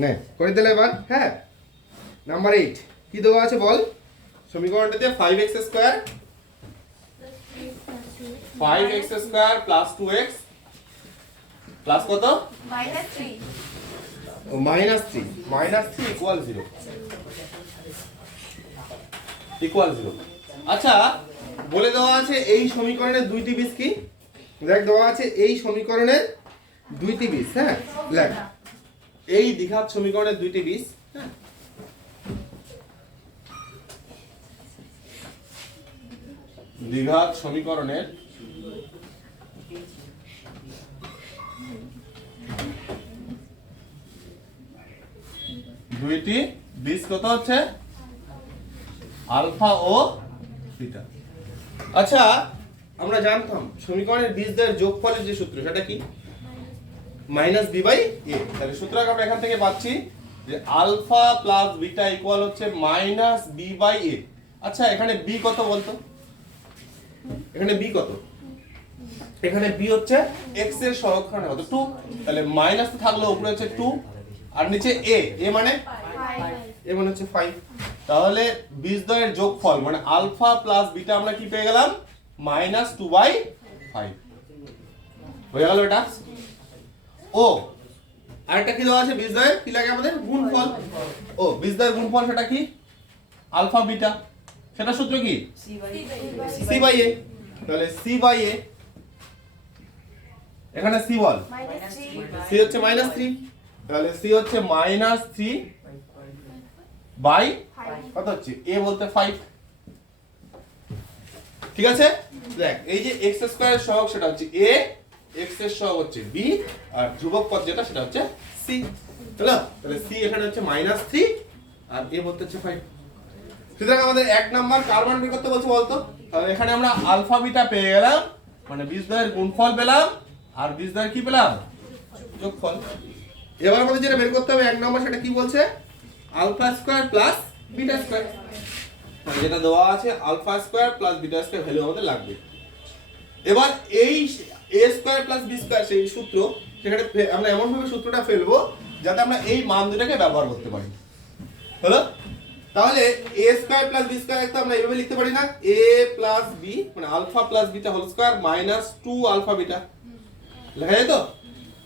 নে করে দিলে এবার। হ্যাঁ, নাম্বার 8 কি দেওয়া আছে বল? সমীকরণটাতে 5x স্কয়ার 2x প্লাস কত? -3 -3 ইকুয়াল 0 ইকুয়াল 0। আচ্ছা, বলে দেওয়া আছে এই সমীকরণের দুইটি বীজ কি? দেখ দেওয়া আছে এই সমীকরণের দুইটি বীজ। হ্যাঁ, লেখ এই দ্বিঘাত সমীকরণের দুইটি বীজ। হ্যাঁ, দ্বিঘাত সমীকরণের দুইটি বীজ কত হচ্ছে? আলফা ও বিটা। আচ্ছা, আমরা জানতাম সমীকরণের বীজদের যোগফলের যে সূত্র সেটা কি? -b/a। তাহলে সুতরাং আমরা এখান থেকে পাচ্ছি যে আলফা প্লাস বিটা ইকুয়াল হচ্ছে -b/a। আচ্ছা, এখানে b কত বলতো? এখানে b কত? এখানে b হচ্ছে x এর সহগ মানে কত? 2। তাহলে মাইনাস তো থাকলো, উপরে হচ্ছে 2 আর নিচে a মানে হচ্ছে 5। তাহলে বীজদ্বয়ের যোগফল মানে আলফা প্লাস বিটা আমরা কি পেয়ে গেলাম? -2/5 হয়ে গেল এটা। ও আরেকটা কি দেওয়া আছে বীজদ্বয়ের? কি লাগে আমাদের? গুণফল। ও বীজদ্বয়ের গুণফল সেটা কি? Alpha beta. সেটা সূত্র কি? c/a। তাহলে c/a, এখানে c বল। c হচ্ছে -3, তাহলে c হচ্ছে -3 বাই কত হচ্ছে? a বলতে 5। ঠিক আছে, দেখ এই যে x স্কয়ারের সহগ সেটা হচ্ছে a, x এর সহগ হচ্ছে b, আর ধ্রুবক পদ যেটা সেটা হচ্ছে c। হলো? তাহলে c এখানে হচ্ছে -3 আর a বলতে হচ্ছে 5। সুতরাং আমাদের 1 নাম্বার কার মান বের করতে বলছে বলতো? তাহলে এখানে আমরা আলফা বিটা পেয়ে গেলাম, মানে বীজদ্বয়ের গুণফল পেলাম, আর বীজদ্বয়ের কি পেলাম? যোগফল। এবার আমাদের যেটা বের করতে হবে 1 নাম্বার, সেটা কি বলছে? Alpha square plus beta square. মানে যেটা দেওয়া আছে alpha square plus beta square value আমাদের লাগবে। এবার এই a square plus b square সেই সূত্র, সেখানে আমরা এমন ভাবে সূত্রটা ফেলবো যাতে আমরা এই মান দুটোকে ব্যবহার করতে পারি। হলো? তাহলে a square plus b square একটা আমরা এইভাবে লিখতে পারি না? a প্লাস b মানে alpha plus beta whole square minus 2 alpha beta. লেখা যায় তো?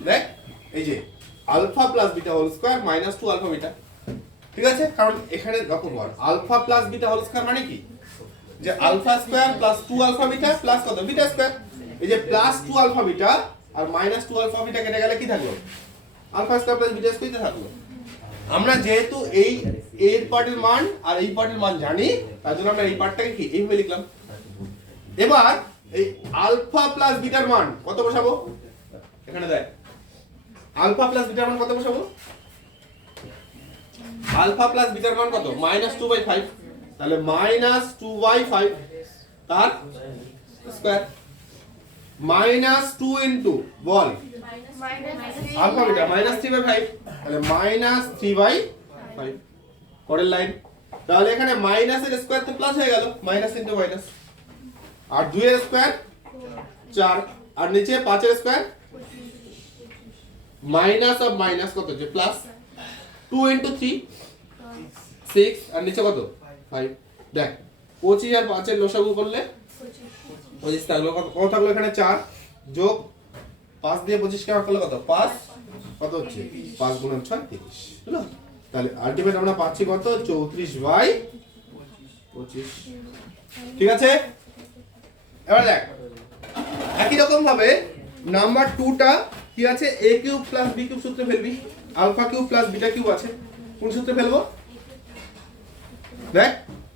দেখ এই যে alpha plus beta whole square minus 2 alpha beta. ঠিক আছে, কারণ এখানে লক্ষ্য কর alpha plus beta whole square মানে কি? যে alpha square plus 2 alpha beta plus কত? Beta square. এই যে প্লাস 2 আলফা বিটা আর মাইনাস 2 আলফা বিটা কেটে গেলে কি থাকলো? Alpha square plus beta square থাকলো। আমরা যেহেতু এই এর পার্টের মান আর এই পার্টের মান জানি, তার জন্য আমরা এই পার্টটাকে কি এইভাবে লিখলাম। এবার এই আলফা প্লাস বিটার মান কত বসাবো? এখানে দেখ আলফা প্লাস বিটার মান কত বসাবো? আলফা প্লাস বিটার মান কত? -2/5। তাহলে -2/5 তার স্কয়ার -2 ইনটু বল আলফা বিটা -3/5, তাহলে -3/5 পরের লাইন। তাহলে এখানে মাইনাসের স্কয়ার তো প্লাস হয়ে গেল, মাইনাস ইনটু মাইনাস, আর 2 এর স্কয়ার 4, আর নিচে 5 এর স্কয়ার মাইনাস অফ মাইনাস কত হচ্ছে? প্লাস 2 ইনটু 3 6, আর নিচে কত? 5। দেখ 25 আর 5 এর লসাগু করলে 25 থাকলো। কত থাকলো এখানে? 4 যোগ 5 দিয়ে 25 কে ভাগ করলে কত? 5 কত হচ্ছে? 5 গুণন 6 30। হলো? তাহলে আলটিমেট আমরা পাচ্ছি কত? 34/25। ঠিক আছে, এবার দেখ একই রকম ভাবে নাম্বার 2টা কি আছে? a cube plus b cube সূত্রে ফেলবি। Alpha cube plus beta cube আছে, কোন সূত্রে ফেলবো? দেখ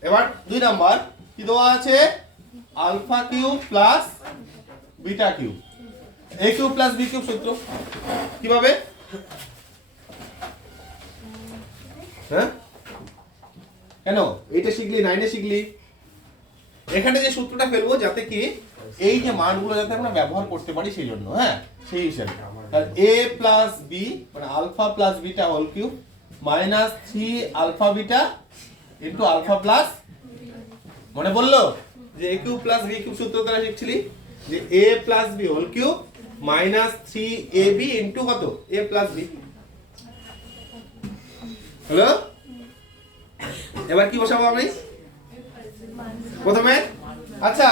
এবার 2 নাম্বার কি দেওয়া আছে? Alpha cube plus beta cube, a cube plus b cube সূত্র। কিভাবে? হ্যাঁ কেন? এইটা শিখলি, 9 শিখলি। এখানে যে সূত্রটা ফেলবো যাতে কি এই যে মানগুলো যাতে আমরা ব্যবহার করতে পারি সেই জন্য। হ্যাঁ, সেই হিসাবে তাহলে a প্লাস b মানে alpha plus beta whole cube minus 3 alpha beta into alpha plus, মনে পড়লো যে a cube plus b cube সূত্র দ্বারা শিখছিলি যে a plus b whole cube minus 3ab into কত? a plus b। হলো? এবার কি বসাবো আমি প্রথমে? আচ্ছা,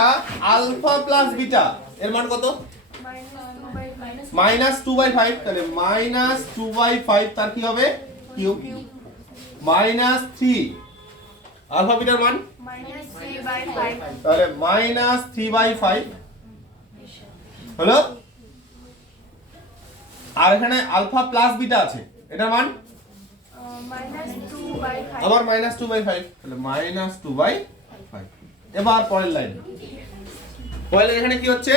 আলফা প্লাস বিটা এর মান কত? -2/5। তাহলে -2/5 তার কি হবে? কিউব। -3 আলফা বিটার মান -3/5 তাহলে -3/5 হলো। আর এখানে আলফা প্লাস বিটা আছে, এটার মান -2/5 আবার -2/5 তাহলে -2/5। এবার পরের লাইন, পরের লাইন এখানে কি হচ্ছে?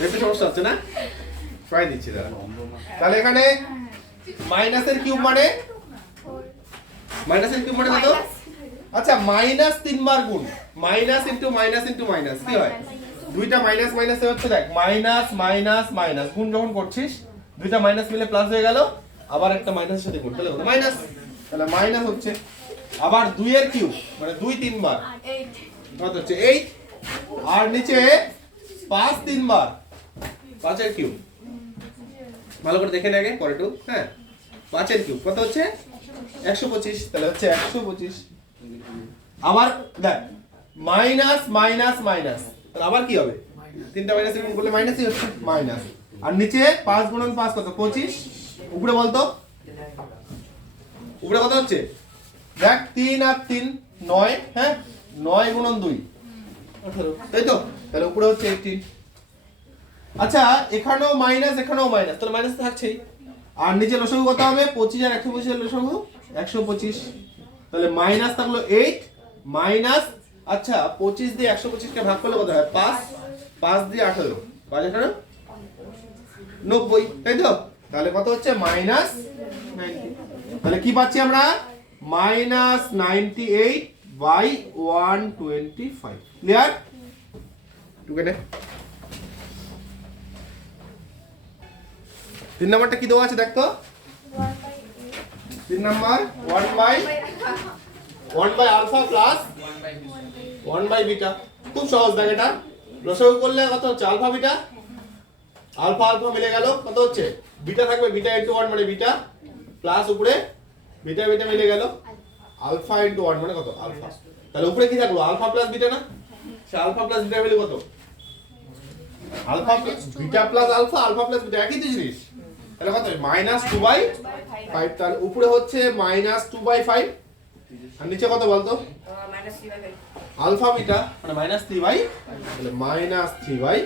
দেখতে সমস্যা হচ্ছে না? ট্রাই দিচ্ছি দাঁড়া। তাহলে এখানে মাইনাসের কিউব মানে কত? আচ্ছা, -3 বার গুণ, minus into minus into minus কি হয়? দুইটা মাইনাস মাইনাসে হচ্ছে, দেখ মাইনাস মাইনাস মাইনাস গুণ যখন করছিস দুইটা মাইনাস মিলে প্লাস হয়ে গেল, আবার একটা মাইনাসের সাথে গুণ তাহলে মাইনাস, তাহলে মাইনাস হচ্ছে। আবার 2 এর কিউব মানে 2 3 বার 8 কত হচ্ছে? 8। আর নিচে 5 3 বার 5 এর কিউব, ভালো করে দেখে নেগে পরে টু। হ্যাঁ, 5 এর কিউব কত হচ্ছে? 125। তাহলে হচ্ছে 125। আবার দেখ মাইনাস মাইনাস মাইনাস, তাহলে আবার কি হবে? তিনটা মাইনাস গুণ করলে মাইনাসই হচ্ছে, মাইনাস। আর নিচে 5 গুণন 5 কত? 25। উপরে বলতো, উপরে কত হচ্ছে? দেখ 3 আর 3 9। হ্যাঁ, 9 গুণন 2 18, তাই তো? তাহলে উপরে হচ্ছে 18। আচ্ছা, এখানেও মাইনাস এখানেও মাইনাস, তাহলে মাইনাস থাকছেই। আর নিচে লসাগু কত হবে? 25 আর 125 এর লসাগু 125। তাহলে মাইনাস থাকলো 8 মাইনাস, আচ্ছা 25 দিয়ে 125 কে ভাগ করলে কত হয়? 5। 5 দিয়ে 18 5 18 90, তাই তো? তাহলে কত হচ্ছে? -90। তাহলে কি পাচ্ছি আমরা? -98/125। ক্লিয়ার? টুকেনে 3 নাম্বারটা কি দেওয়া আছে দেখ তো? 3 নাম্বার 1/1 আলফা প্লাস 1 বিটা। খুব সহজ, দেখ এটা লসাগু করলে কত হচ্ছে? আলফা বিটা, আলফা আলফা মিলে গেল কত হচ্ছে? বিটা থাকবে, বিটা ইনটু 1 মানে বিটা, প্লাস উপরে বিটা বিটা মিলে গেল আলফা ইনটু 1 মানে কত? আলফা। তাহলে উপরে কি থাকলো? আলফা প্লাস বিটা না? সে আলফা প্লাস বিটা মিলে কত? Alpha beta plus alpha, alpha plus beta একই তো জিনিস। তাহলে কত? -2/5। তাহলে উপরে হচ্ছে -2/5 আর নিচে কত বলতো? আলফা বিটা মানে -3/5, তাহলে -3/5।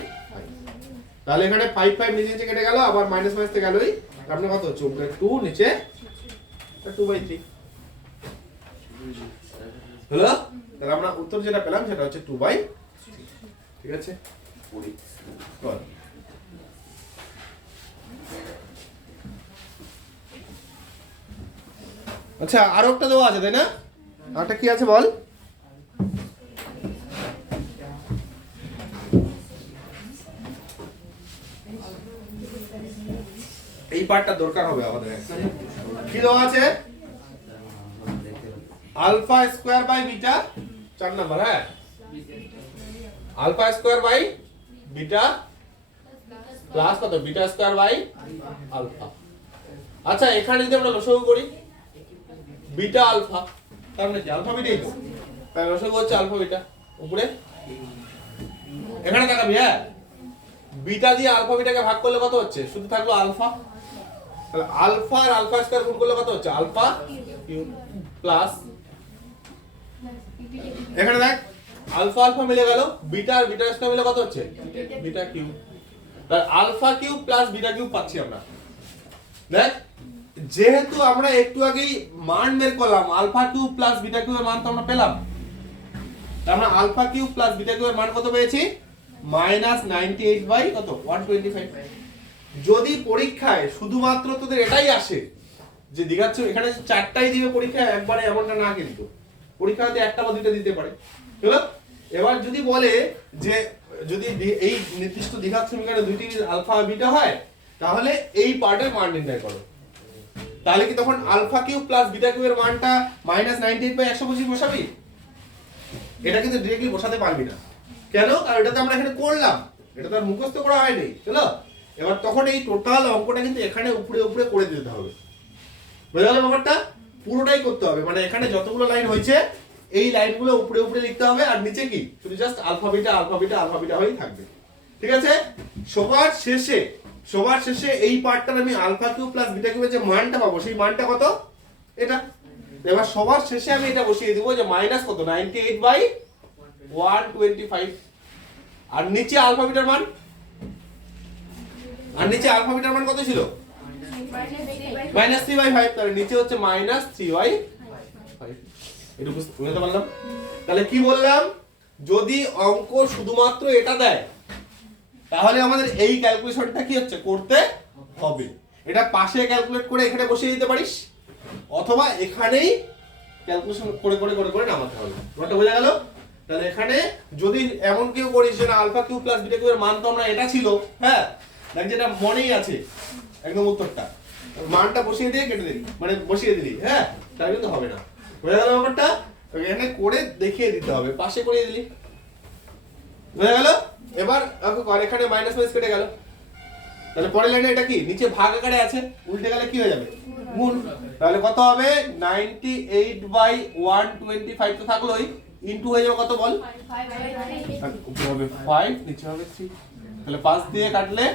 তাহলে এখানে 5 5 নিচে নিচে কেটে গেল, আবার মাইনাস মাইনাস থেকে গেলই, আপনি কত হচ্ছে? উপরে 2 নিচে 2/3 হলো। তাহলে আমরা উত্তর যেটা পেলাম সেটা হচ্ছে 2/3। ঠিক আছে, বল। আচ্ছা, আরো একটা দেওয়া আছে তাই না? আরেকটা কি আছে বল? এই পার্টটা দরকার হবে আমাদের। কি দেওয়া আছে? Alpha square by beta 4 number. হ্যাঁ, alpha square by beta plus কত? Beta square by alpha. আচ্ছা, এখানে যদি আমরা লসাগু করি বিটা আলফা, তার মানে কি? আলফা বিটাই তো, তাই লসাগু হচ্ছে আলফা বিটা। উপরে এখানে তাকাবি। হ্যাঁ, বিটা দিয়ে আলফা বিটাকে ভাগ করলে কত হচ্ছে? শুধু থাকলো আলফা। তাহলে আলফা আর আলফা স্কয়ার গুণ করলে কত হচ্ছে? আলফা কিউব প্লাস, এখানে দেখ আলফা আলফা মিলে গেল, বিটা আর বিটা স্কয়ার মিলে কত হচ্ছে? Beta cube. তাহলে alpha cube plus beta cube পাচ্ছি আমরা। দেখ, যেহেতু আমরা একটু আগেই মান বের করলাম, আলফা কিউব প্লাস বিটা কিউবের মান তো আমরা পেলাম। আমরা আলফা কিউব প্লাস বিটা কিউবের মান কত পেয়েছি? -98 কত? 125। যদি পরীক্ষায় শুধুমাত্র তোদের এটাই আসে যে দ্বিঘাত, এখানে 4টাই দিবে পরীক্ষায়, একবারে এমনটা না, কিন্তু পরীক্ষাতে একটা বা দুটো দিতে পারে। হলো? এবার যদি বলে যে যদি এই নির্দিষ্ট দ্বিঘাত সমীকরণে দুইটি আলফা আর বিটা হয়, তাহলে এই পার্টের মান নির্ণয় করো। তাহলে কি তখন আলফা কিউব প্লাস বিটা কিউবের মানটা -98/125 বসাবি? এটা কিন্তু ডাইরেক্টলি বসাতে পারবি না। কেন? কারণ এটা তো আমরা এখানে করলাম, এটা তো আর মুখস্থ করা হয়নি। চলো, এবার তখন এই টোটাল অঙ্কটা কিন্তু এখানে উপরে উপরে করে দিতে হবে। বোঝা গেল ব্যাপারটা? পুরোটাই করতে হবে, মানে এখানে যতগুলো লাইন হয়েছে এই লাইনগুলো উপরে উপরে লিখতে হবে, আর নিচে কি শুধু just alpha beta alpha beta alpha beta হয়েই থাকবে। ঠিক আছে? সবার শেষে এই পার্টটার আমি আলফা কিউ প্লাস বিটা কিউবের যে মানটা পাবো সেই মানটা কত? এটা। এবার সবার শেষে আমি এটা বসিয়ে দিব যে মাইনাস কত, 98/125। আর নিচে আলফা বিটার মান, কত ছিল? -3/5। তাহলে নিচে হচ্ছে -3/5। এটা বুঝতে পারলাম? তাহলে কি বললাম, যদি অঙ্ক শুধুমাত্র এটা দেয় তাহলে আমাদের এই ক্যালকুলেশনটা কি হচ্ছে করতে হবে। এটা পাশে ক্যালকুলেট করে এখানে বসিয়ে দিতে পারিস, অথবা এখানেই ক্যালকুলেশন করে করে করে করে নামাতে হবে। ব্যাপারটা বোঝা গেল? তাহলে এখানে যদি এমন কেউ করিস যে না alpha cube plus beta cube এর মান তো আমরা এটা ছিল, হ্যাঁ দেখ যেটা মনেই আছে একদম উত্তরটা, মানটা বসিয়ে দিয়ে কেটে দিলি, মানে বসিয়ে দিলি, হ্যাঁ তাহলে কিন্তু হবে না। বোঝা গেল ব্যাপারটা? এখানে করে দেখিয়ে দিতে হবে, পাশে করিয়ে দিলি। বোঝা গেল? এবার এখানে মাইনাস মাইনাস কেটে গেল, তাহলে পরের লাইনে এটা কি নিচে ভাগ আকারে আছে, উল্টে গেলে কি হয়ে যাবে? গুণ। তাহলে কত হবে? 98/125 তো থাকলোই, ইনটু হয়ে যাবে কত বল? 5/3 উপরে হবে 5, নিচে হবে 3। তাহলে 5 দিয়ে কাটলে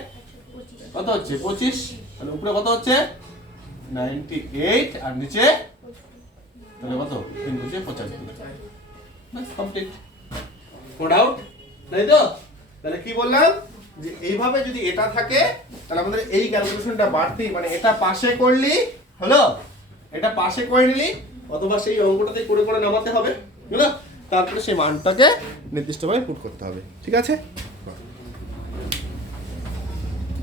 কত হচ্ছে? 25। তাহলে উপরে কত হচ্ছে? 98 আর নিচে তাহলে কত? 3 × 75। বাস কমপ্লিট। No doubt? তাই তো? তাহলে কি বললাম যে এইভাবে যদি এটা থাকে তাহলে আমাদের এই ক্যালকুলেশনটা বাড়তি, মানে এটা পাশে করলি হলো, এটা পাশে করে নিলি, অথবা সেই অঙ্কটাতে করে করে নামাতে হবে, বুঝলো? তারপরে সেই মানটাকে নির্দিষ্টভাবে পুট করতে হবে। ঠিক আছে?